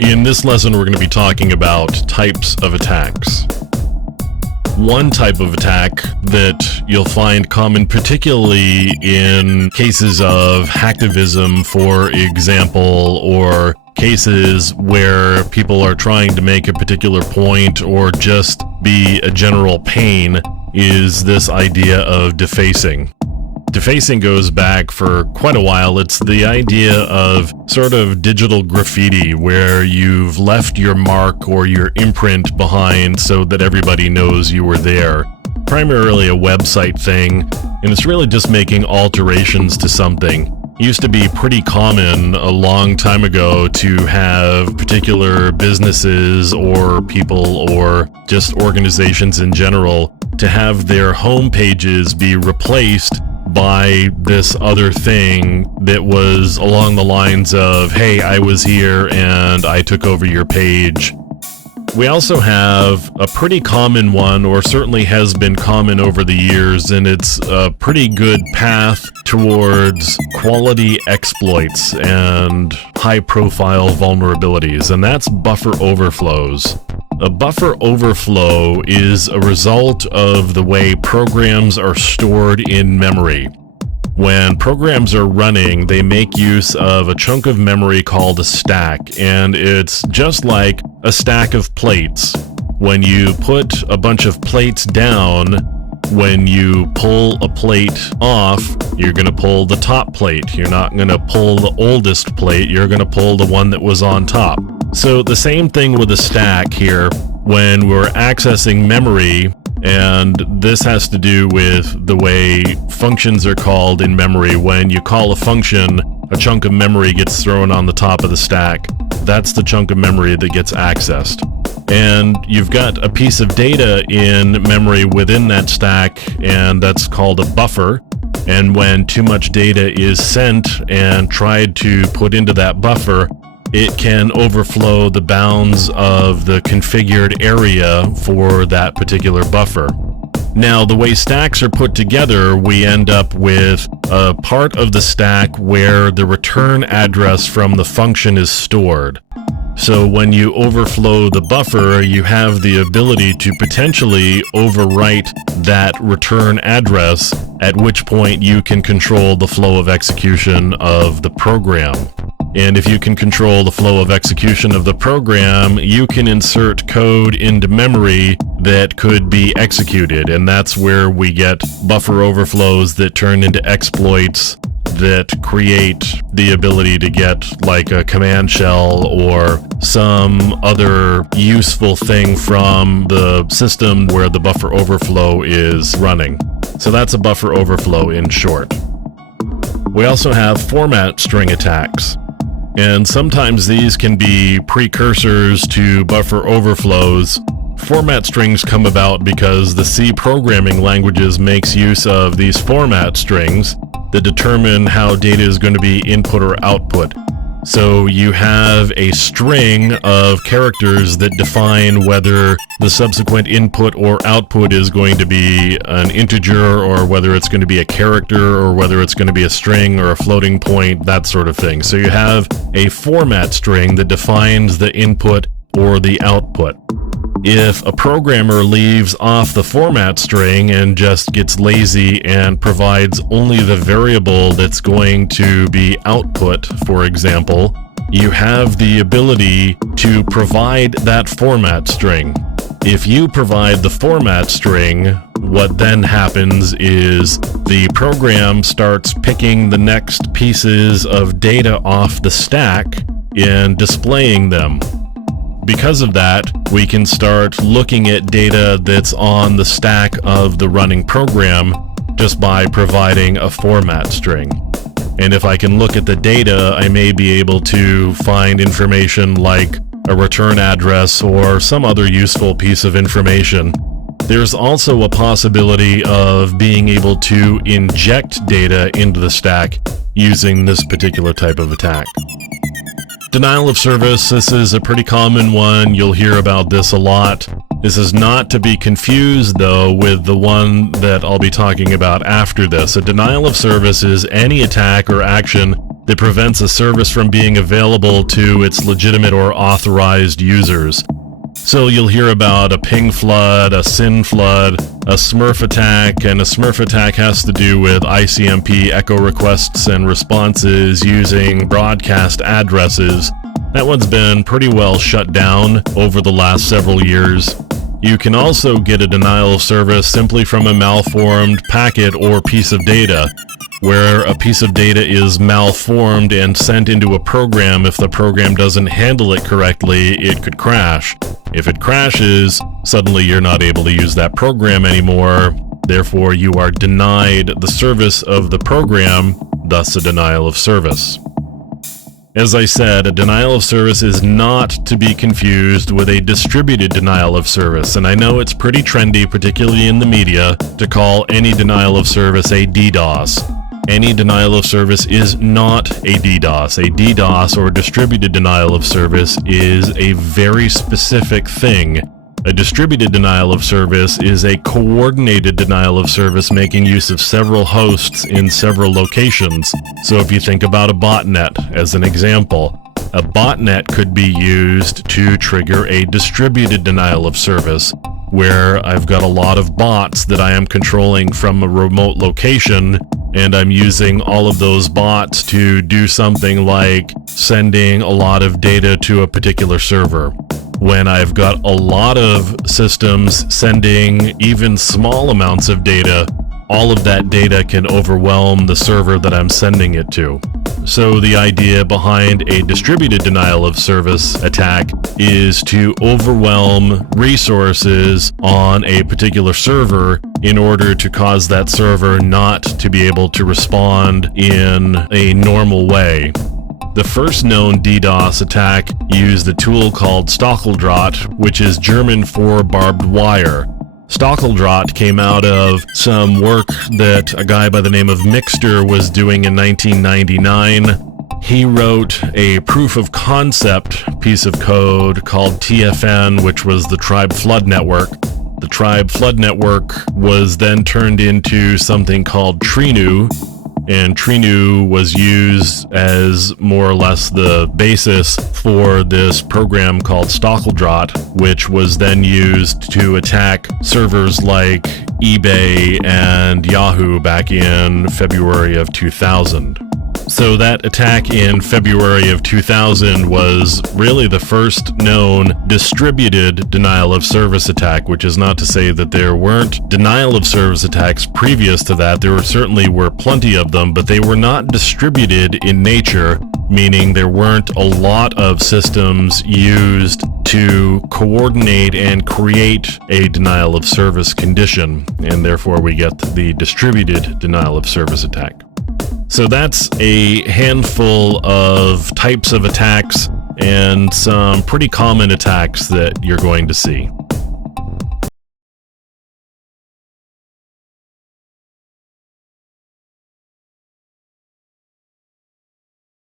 In this lesson, we're going to be talking about types of attacks. One type of attack that you'll find common particularly in cases of hacktivism, for example, or cases where people are trying to make a particular point or just be a general pain, is this idea of defacing. Defacing goes back for quite a while. It's the idea of sort of digital graffiti where you've left your mark or your imprint behind so that everybody knows you were there. Primarily a website thing, and it's really just making alterations to something. It used to be pretty common a long time ago to have particular businesses or people or just organizations in general to have their home pages be replaced by this other thing that was along the lines of, hey, I was here and I took over your page. We also have a pretty common one, or certainly has been common over the years, and it's a pretty good path towards quality exploits and high-profile vulnerabilities, and that's buffer overflows. A buffer overflow is a result of the way programs are stored in memory. When programs are running, they make use of a chunk of memory called a stack, and it's just like a stack of plates. When you put a bunch of plates down, when you pull a plate off, you're going to pull the top plate. You're not going to pull the oldest plate, you're going to pull the one that was on top. So the same thing with a stack here when we're accessing memory, and this has to do with the way functions are called in memory. When you call a function, a chunk of memory gets thrown on the top of the stack. That's the chunk of memory that gets accessed. And you've got a piece of data in memory within that stack, and that's called a buffer. And when too much data is sent and tried to put into that buffer, it can overflow the bounds of the configured area for that particular buffer. Now, the way stacks are put together, we end up with a part of the stack where the return address from the function is stored. So when you overflow the buffer, you have the ability to potentially overwrite that return address, at which point you can control the flow of execution of the program. And if you can control the flow of execution of the program, you can insert code into memory that could be executed. And that's where we get buffer overflows that turn into exploits that create the ability to get like a command shell or some other useful thing from the system where the buffer overflow is running. So that's a buffer overflow in short. We also have format string attacks. And sometimes these can be precursors to buffer overflows. Format strings come about because the C programming languages makes use of these format strings that determine how data is going to be input or output. So you have a string of characters that define whether the subsequent input or output is going to be an integer, or whether it's going to be a character, or whether it's going to be a string or a floating point, that sort of thing. So you have a format string that defines the input or the output. If a programmer leaves off the format string and just gets lazy and provides only the variable that's going to be output, for example, you have the ability to provide that format string. If you provide the format string, what then happens is the program starts picking the next pieces of data off the stack and displaying them. Because of that, we can start looking at data that's on the stack of the running program just by providing a format string. And if I can look at the data, I may be able to find information like a return address or some other useful piece of information. There's also a possibility of being able to inject data into the stack using this particular type of attack. Denial of service, this is a pretty common one. You'll hear about this a lot. This is not to be confused, though, with the one that I'll be talking about after this. A denial of service is any attack or action that prevents a service from being available to its legitimate or authorized users. So you'll hear about a ping flood, a SYN flood, a Smurf attack, and a Smurf attack has to do with ICMP echo requests and responses using broadcast addresses. That one's been pretty well shut down over the last several years. You can also get a denial of service simply from a malformed packet or piece of data, where a piece of data is malformed and sent into a program. If the program doesn't handle it correctly, it could crash. If it crashes, suddenly you're not able to use that program anymore. Therefore, you are denied the service of the program, thus a denial of service. As I said, a denial of service is not to be confused with a distributed denial of service, and I know it's pretty trendy, particularly in the media, to call any denial of service a DDoS. Any denial of service is not a DDoS. A DDoS, or distributed denial of service, is a very specific thing. A distributed denial of service is a coordinated denial of service making use of several hosts in several locations. So if you think about a botnet as an example, a botnet could be used to trigger a distributed denial of service, where I've got a lot of bots that I am controlling from a remote location, and I'm using all of those bots to do something like sending a lot of data to a particular server. When I've got a lot of systems sending even small amounts of data, all of that data can overwhelm the server that I'm sending it to. So the idea behind a distributed denial of service attack is to overwhelm resources on a particular server in order to cause that server not to be able to respond in a normal way. The first known DDoS attack used a tool called Stacheldraht, which is German for barbed wire. Stacheldraht came out of some work that a guy by the name of Mixter was doing in 1999. He wrote a proof of concept piece of code called TFN, which was the Tribe Flood Network. The Tribe Flood Network was then turned into something called Trinu, and Trinu was used as more or less the basis for this program called Stacheldraht, which was then used to attack servers like eBay and Yahoo back in February of 2000. So that attack in February of 2000 was really the first known distributed denial of service attack, which is not to say that there weren't denial of service attacks previous to that. There certainly were plenty of them, but they were not distributed in nature, meaning there weren't a lot of systems used to coordinate and create a denial of service condition, and therefore we get the distributed denial of service attack. So that's a handful of types of attacks and some pretty common attacks that you're going to see.